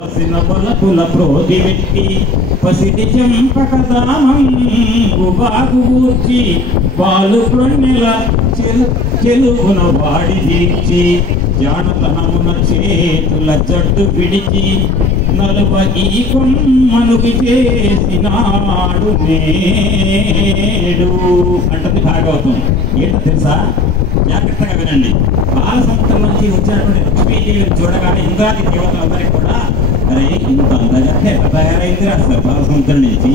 సినపలపుల ప్రోది వెట్టి పసిటి చెంపకదానం గుబాగు ఊర్చి పాలు క్రొన్నెల చెలుగున వాడి తీర్చి జానతనమున చేతుల జట్టు పిడిచి నలుబగి కొమ్మనుకి చేసినాడు నేడు అంటుంది భాగవతం. ఏంటో తెలుసా? జాగ్రత్తగా వినండి. బాల సముద్రం నుంచి వచ్చినటువంటి లక్ష్మీదేవిని చూడగానే ఇంద్రాది దేవతలందరికీ కూడా అరే ఇంత అందగానే తయారైంది అసలు బాల సముద్రం నుంచి.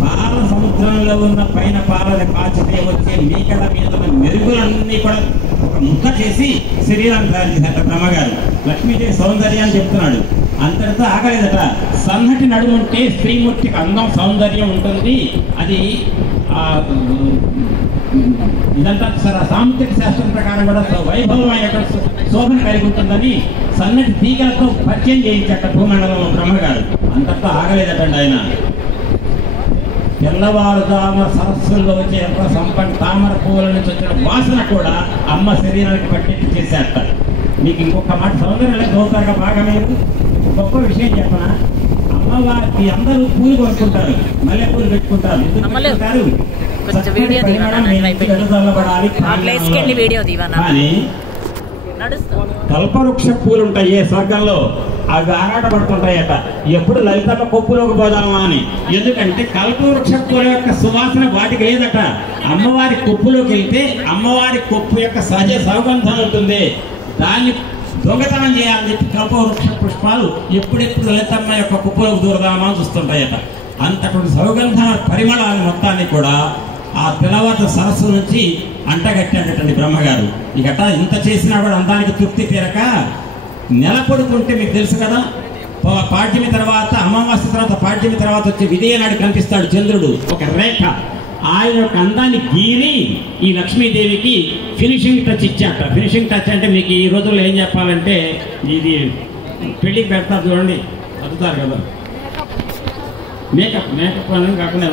బాల సముద్రంలో ఉన్న పైన పాలని కాచితే వచ్చే మీకడ మీద మెరుగులన్నీ కూడా ఒక ముక్క చేసి శరీరాన్ని తయారు చేశారట బ్రహ్మగారు. లక్ష్మీదేవి సౌందర్యాన్ని చెప్తున్నాడు. అంతటితో ఆగలేదట. సన్నటి నడుముంటే స్త్రీమూర్తికి అందం సౌందర్యం ఉంటుంది. అది ఇదంతా సాంస్కృతిక శాస్త్రం ప్రకారం కూడా వైభవమైనటువంటి శోభన కలిగి ఉంటుందని సన్నటి తీగలతో పరిచయం చేయించట భూమండలంలో బ్రహ్మగారు. అంతటితో ఆగలేదటండి ఆయన. తెల్లవారుజామున సరస్సుల్లో వచ్చే సంపన్న తామర పువ్వుల నుంచి వచ్చిన వాసన కూడా అమ్మ శరీరానికి పట్టేట్టు చేసేట. మీకు ఇంకొక మాట సౌందర్యం చదువుతారుగా బాగా. మీరు గొప్ప విషయం చెప్పనా? అమ్మవారికి అందరూ పూలు కొనుక్కుంటారు, మల్లె పూలు పెట్టుకుంటారు. కల్పవృక్ష పూలు ఉంటాయి స్వర్గంలో, అవి ఆరాటపడుతుంటాయట. ఎప్పుడు లలితమ్మ కొప్పులోకి పోదామా అని. ఎందుకంటే కల్పవృక్ష పూల యొక్క సువాసన వాటికి లేదట. అమ్మవారి కొప్పులోకి వెళ్తే అమ్మవారి కొప్పు యొక్క సహజ సౌగంధం ఉంటుంది. దాన్ని దొంగతనం చేయాలని చెప్పి కల్పవృక్ష పుష్పాలు ఎప్పుడెప్పుడు లలితమ్మ యొక్క కుప్పలోకి దూరదామా చూస్తుంటాయట. అంతటువంటి సౌగంధ పరిమళాన్ని మొత్తాన్ని కూడా ఆ పిలవత సరస్సు నుంచి అంటగట్టాడటండి బ్రహ్మగారు. ఇకట ఇంత చేసినా కూడా అందానికి తృప్తి తీరక నెలపొడుకుంటే మీకు తెలుసు కదా, పాడ్యమి తర్వాత అమావాస్య తర్వాత పాడ్యమి తర్వాత వచ్చే విజయ నాడు కనిపిస్తాడు చంద్రుడు ఒక రేఖ. ఆయన యొక్క అందాన్ని గీరి ఈ లక్ష్మీదేవికి ఫినిషింగ్ టచ్ ఇచ్చాట. ఫినిషింగ్ టచ్ అంటే మీకు ఈ రోజుల్లో ఏం చెప్పాలంటే, ఇది పెళ్ళికి పెడతారు చూడండి, అదుతారు కదా, మేకప్ అని కాకుండా